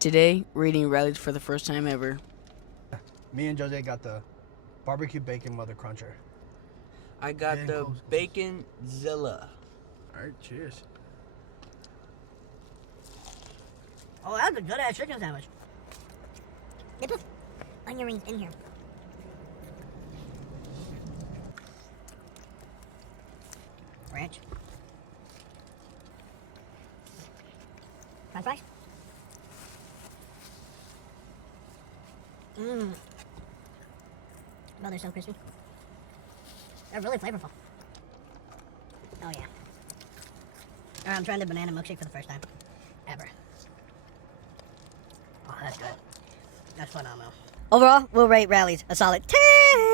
Today, we're eating Rally's for the first time ever. Me and Jose got the barbecue bacon mother cruncher. I got the Bacon Zilla. Alright, cheers. Oh, that's a good ass chicken sandwich. They put onion rings in here. Ranch. French fries. Mmm. Oh, they're so crispy. They're really flavorful. Oh, yeah. I'm trying the banana milkshake for the first time. Ever. Oh, that's good. That's phenomenal. Overall, we'll rate Rally's a solid 10.